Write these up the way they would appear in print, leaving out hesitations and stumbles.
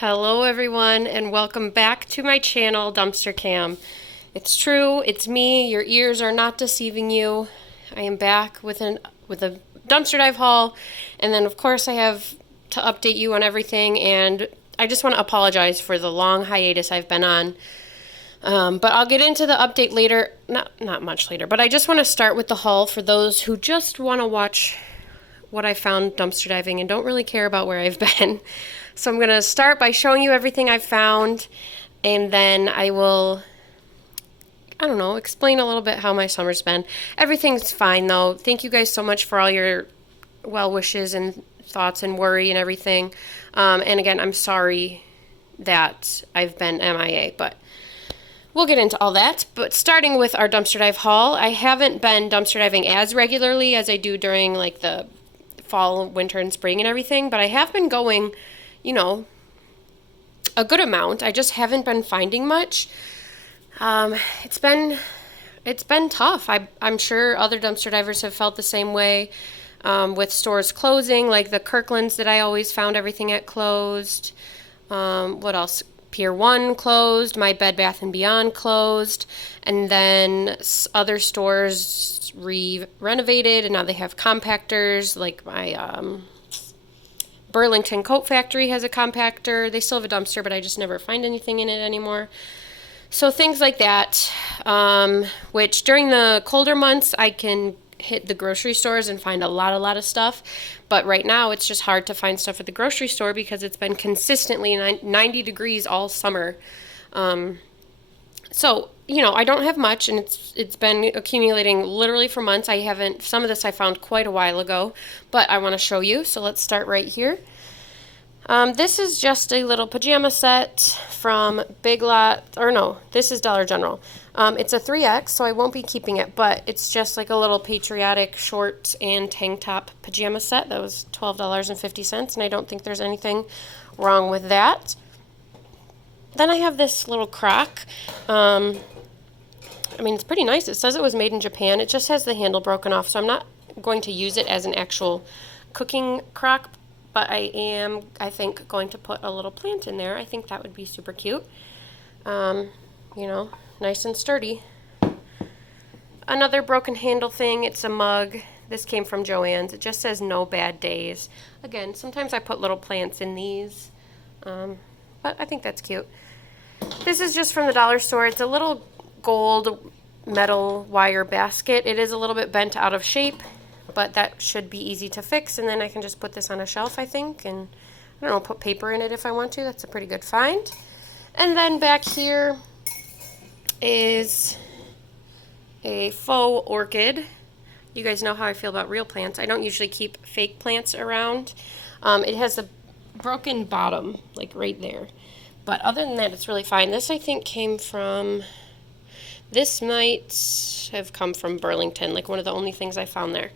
Hello everyone and welcome back to my channel Dumpster Cam. It's true, it's me, your ears are not deceiving you. I am back with a dumpster dive haul, and then of course I have to update you on everything, and I just want to apologize for the long hiatus I've been on. But I'll get into the update later, not much later, but I just want to start with the haul for those who just want to watch what I found dumpster diving and don't really care about where I've been. So I'm going to start by showing you everything I've found, and then I will, explain a little bit how my summer's been. Everything's fine though. Thank you guys so much for all your well wishes and thoughts and worry and everything. And again, I'm sorry that I've been MIA, but we'll get into all that. But starting with our dumpster dive haul, I haven't been dumpster diving as regularly as I do during like the fall, winter, and spring and everything, but I have been going, a good amount. I just haven't been finding much. It's been tough. I'm sure other dumpster divers have felt the same way, with stores closing, like the Kirkland's that I always found everything at closed. What else? Pier 1 closed, my Bed Bath & Beyond closed, and then other stores renovated, and now they have compactors, like my Burlington Coat Factory has a compactor. They still have a dumpster, but I just never find anything in it anymore. So things like that, which during the colder months, I can hit the grocery stores and find a lot of stuff. But right now, it's just hard to find stuff at the grocery store because it's been consistently 90 degrees all summer. So, I don't have much, and it's been accumulating literally for months. Some of this I found quite a while ago, but I want to show you. So let's start right here. This is just a little pajama set from this is Dollar General. It's a 3X, so I won't be keeping it, but it's just like a little patriotic shorts and tank top pajama set. That was $12.50, and I don't think there's anything wrong with that. Then I have this little crock. It's pretty nice. It says it was made in Japan. It just has the handle broken off, so I'm not going to use it as an actual cooking crock, but I am, I think, going to put a little plant in there. I think that would be super cute. Nice and sturdy. Another broken handle thing, it's a mug. This came from Joann's. It just says no bad days. Again, sometimes I put little plants in these, but I think that's cute. This is just from the dollar store. It's a little gold metal wire basket. It is a little bit bent out of shape, but that should be easy to fix, and then I can just put this on a shelf, I think, and put paper in it if I want to. That's a pretty good find. And then back here is a faux orchid. You guys know how I feel about real plants. I don't usually keep fake plants around. It has a broken bottom, like right there. But other than that, it's really fine. This, I think, this might have come from Burlington, like one of the only things I found there.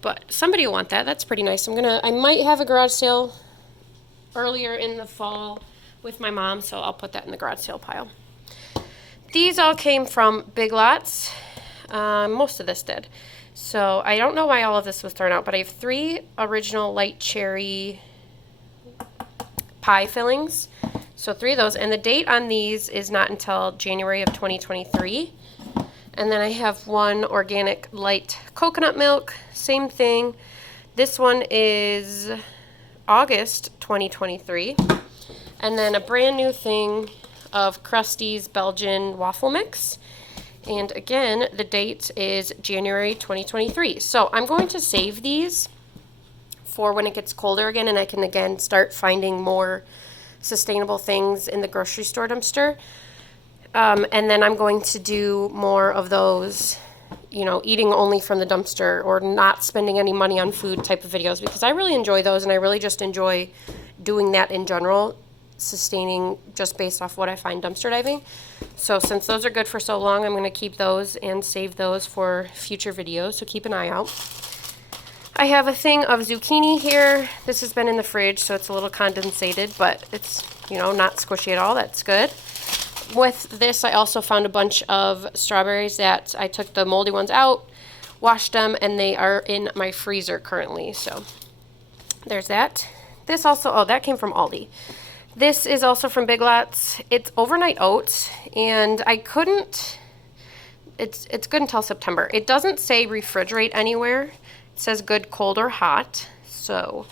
But somebody will want that. That's pretty nice. I might have a garage sale earlier in the fall with my mom, so I'll put that in the garage sale pile. These all came from Big Lots. Most of this did. So I don't know why all of this was thrown out, but I have 3 original light cherry pie fillings. So 3 of those, and the date on these is not until January of 2023. And then I have 1 organic light coconut milk, same thing. This one is August 2023. And then a brand new thing of Krusty's Belgian waffle mix. And again, the date is January 2023. So I'm going to save these for when it gets colder again, and I can again start finding more sustainable things in the grocery store dumpster. And then I'm going to do more of those, eating only from the dumpster or not spending any money on food type of videos, because I really enjoy those, and I really just enjoy doing that in general, sustaining just based off what I find dumpster diving. So since those are good for so long, I'm going to keep those and save those for future videos, so keep an eye out. I have a thing of zucchini here. This has been in the fridge, so it's a little condensated, but it's, not squishy at all. That's good. With this, I also found a bunch of strawberries that I took the moldy ones out, washed them, and they are in my freezer currently. So there's that. This also, that came from Aldi. This is also from Big Lots. It's overnight oats, and I couldn't, it's good until September. It doesn't say refrigerate anywhere. It says good, cold, or hot. So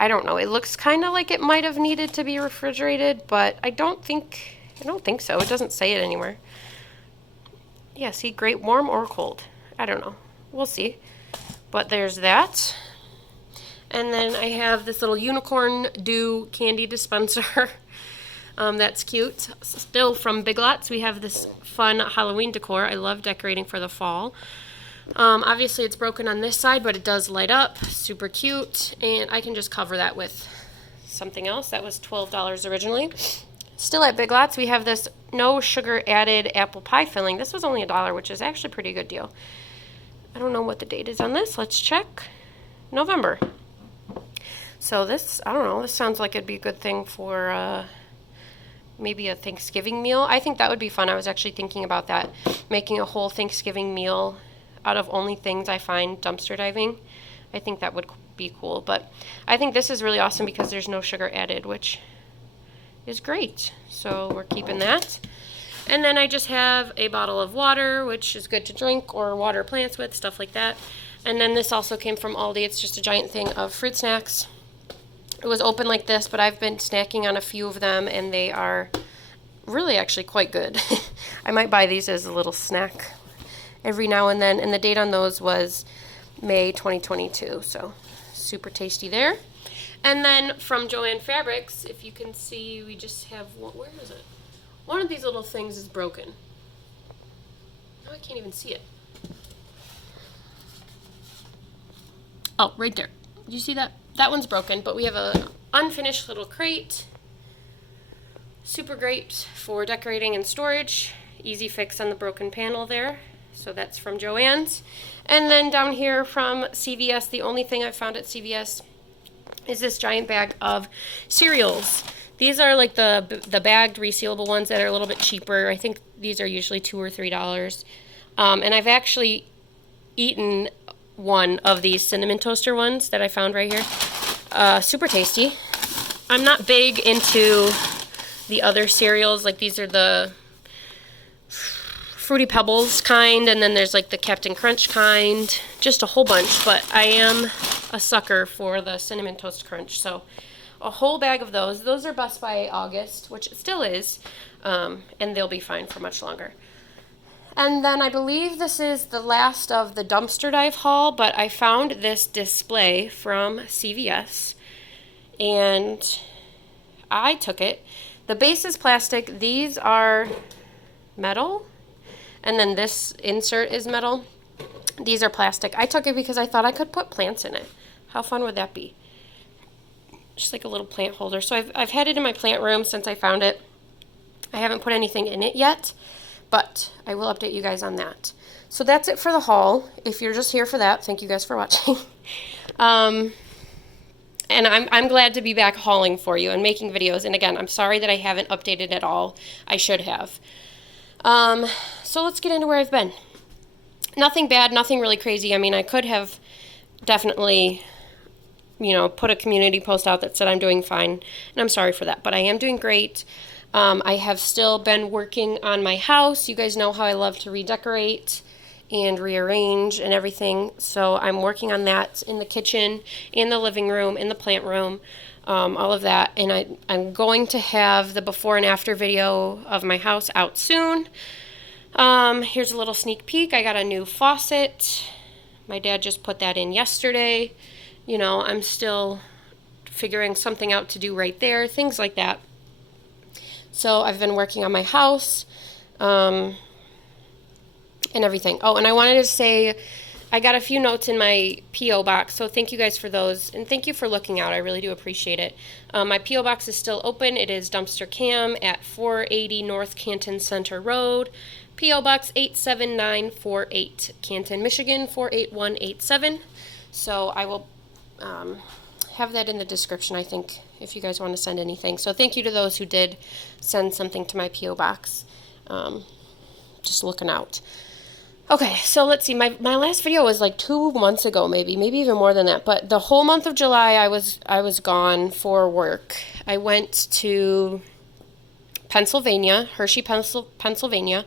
I don't know. It looks kind of like it might have needed to be refrigerated, but I don't think so. It doesn't say it anywhere. Yeah, see, great, warm or cold. I don't know. We'll see. But there's that. And then I have this little unicorn dew candy dispenser. That's cute. Still from Big Lots. We have this fun Halloween decor. I love decorating for the fall. Obviously it's broken on this side, but it does light up. Super cute. And I can just cover that with something else. That was $12 originally. Still at Big Lots, we have this no sugar added apple pie filling. This was only $1, which is actually a pretty good deal. I don't know what the date is on this. Let's check. November. So this, I don't know, this sounds like it'd be a good thing for maybe a Thanksgiving meal. I think that would be fun. I was actually thinking about that, making a whole Thanksgiving meal out of only things I find dumpster diving. I think that would be cool. But I think this is really awesome because there's no sugar added, which is great. So we're keeping that. And then I just have a bottle of water, which is good to drink or water plants with, stuff like that. And then this also came from Aldi. It's just a giant thing of fruit snacks. It was open like this, but I've been snacking on a few of them, and they are really actually quite good. I might buy these as a little snack every now and then. And the date on those was May 2022, so super tasty there. And then from Joann Fabrics, if you can see, we just have, where is it? One of these little things is broken. Oh, I can't even see it. Oh, right there. Do you see that? That one's broken, but we have a unfinished little crate. Super great for decorating and storage. Easy fix on the broken panel there. So that's from Joann's. And then down here from CVS, the only thing I've found at CVS is this giant bag of cereals. These are like the bagged resealable ones that are a little bit cheaper. I think these are usually $2 or $3. And I've actually eaten one of these cinnamon toaster ones that I found right here. Super tasty. I'm not big into the other cereals. Like these are the Fruity Pebbles kind, and then there's like the Captain Crunch kind, just a whole bunch, but I am a sucker for the Cinnamon Toast Crunch, so a whole bag of those. Those are best by August, which it still is, and they'll be fine for much longer. And then I believe this is the last of the dumpster dive haul, but I found this display from CVS, and I took it. The base is plastic. These are metal. And then this insert is metal. These are plastic. I took it because I thought I could put plants in it. How fun would that be? Just like a little plant holder. So I've had it in my plant room since I found it. I haven't put anything in it yet, but I will update you guys on that. So that's it for the haul. If you're just here for that, thank you guys for watching. And I'm glad to be back hauling for you and making videos. And again, I'm sorry that I haven't updated at all. I should have. So let's get into where I've been. Nothing bad, nothing really crazy. I mean, I could have definitely, put a community post out that said I'm doing fine, and I'm sorry for that, but I am doing great. I have still been working on my house. You guys know how I love to redecorate and rearrange and everything, so I'm working on that in the kitchen, in the living room, in the plant room. All of that, and I'm going to have the before and after video of my house out soon. Here's a little sneak peek. I got a new faucet. My dad just put that in yesterday. I'm still figuring something out to do right there, things like that. So I've been working on my house, and everything. Oh, and I wanted to say, I got a few notes in my P.O. box, so thank you guys for those, and thank you for looking out. I really do appreciate it. My P.O. box is still open. It is Dumpster Cam at 480 North Canton Center Road, P.O. Box 87948, Canton, Michigan 48187. So I will have that in the description, I think, if you guys want to send anything. So thank you to those who did send something to my P.O. box. Just looking out. Okay, so let's see. My last video was like 2 months ago, maybe even more than that. But the whole month of July, I was gone for work. I went to Pennsylvania, Hershey, Pennsylvania,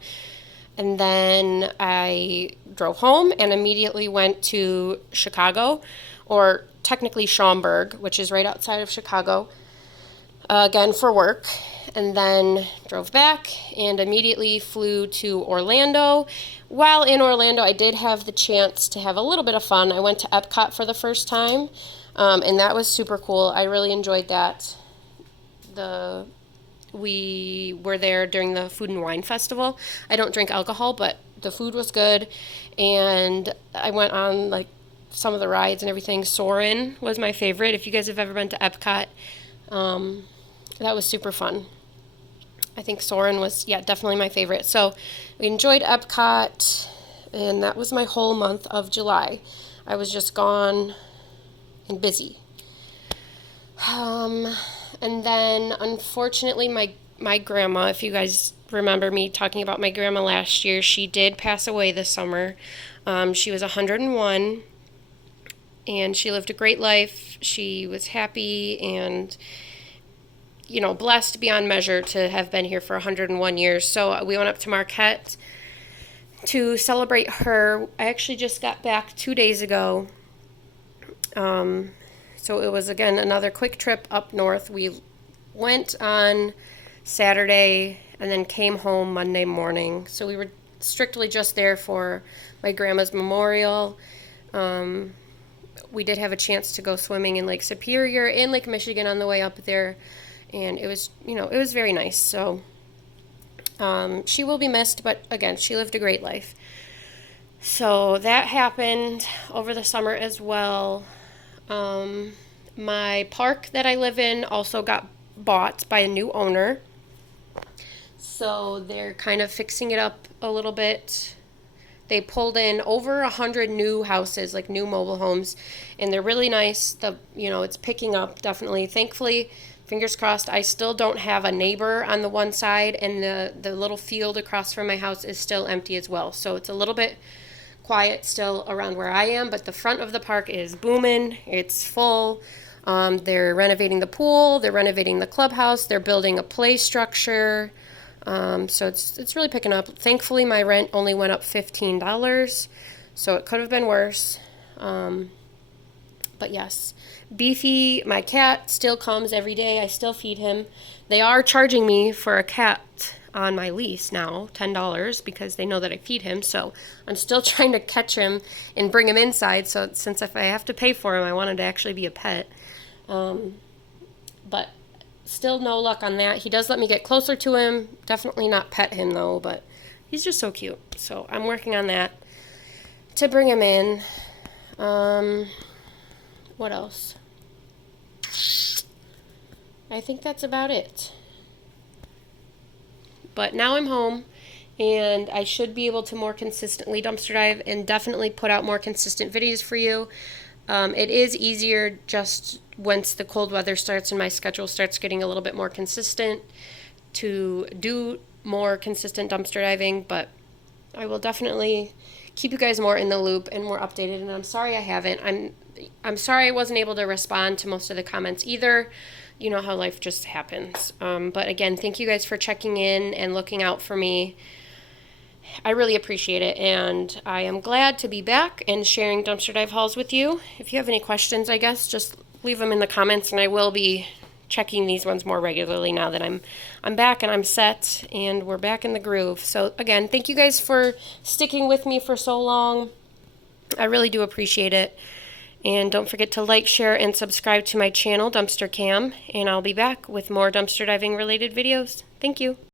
and then I drove home and immediately went to Chicago, or technically Schaumburg, which is right outside of Chicago, again for work, and then drove back and immediately flew to Orlando. While in Orlando, I did have the chance to have a little bit of fun. I went to Epcot for the first time, and that was super cool. I really enjoyed that. We were there during the Food and Wine Festival. I don't drink alcohol, but the food was good, and I went on like some of the rides and everything. Soarin' was my favorite. If you guys have ever been to Epcot, that was super fun. I think Soarin' was, yeah, definitely my favorite. So we enjoyed Epcot, and that was my whole month of July. I was just gone and busy. And then, unfortunately, my grandma, if you guys remember me talking about my grandma last year, she did pass away this summer. She was 101, and she lived a great life. She was happy and, blessed beyond measure to have been here for 101 years. So we went up to Marquette to celebrate her. I actually just got back 2 days ago. So it was, again, another quick trip up north. We went on Saturday and then came home Monday morning. So we were strictly just there for my grandma's memorial. We did have a chance to go swimming in Lake Superior and Lake Michigan on the way up there. And it was, it was very nice. So she will be missed, but again, she lived a great life. So that happened over the summer as well. My park that I live in also got bought by a new owner. So they're kind of fixing it up a little bit. They pulled in over 100 new houses, like new mobile homes, and they're really nice. It's picking up, definitely. Thankfully, fingers crossed, I still don't have a neighbor on the one side, and the little field across from my house is still empty as well. So it's a little bit quiet still around where I am, but the front of the park is booming. It's full. They're renovating the pool. They're renovating the clubhouse. They're building a play structure. So it's really picking up. Thankfully, my rent only went up $15, so it could have been worse. But yes, Beefy, my cat, still comes every day. I still feed him. They are charging me for a cat on my lease now, $10, because they know that I feed him. So I'm still trying to catch him and bring him inside. So since if I have to pay for him, I want him to actually be a pet. But still no luck on that. He does let me get closer to him. Definitely not pet him though, but he's just so cute. So I'm working on that to bring him in. What else? I think that's about it. But now I'm home, and I should be able to more consistently dumpster dive and definitely put out more consistent videos for you. It is easier just once the cold weather starts and my schedule starts getting a little bit more consistent to do more consistent dumpster diving, but I will definitely keep you guys more in the loop and more updated, and I'm sorry I haven't. I'm sorry I wasn't able to respond to most of the comments either. You know how life just happens. But again, thank you guys for checking in and looking out for me. I really appreciate it, and I am glad to be back and sharing dumpster dive hauls with you. If you have any questions, I guess, just leave them in the comments, and I will be checking these ones more regularly now that I'm back and I'm set and we're back in the groove. So again, thank you guys for sticking with me for so long. I really do appreciate it. And don't forget to like, share, and subscribe to my channel, Dumpster Cam, and I'll be back with more dumpster diving related videos. Thank you.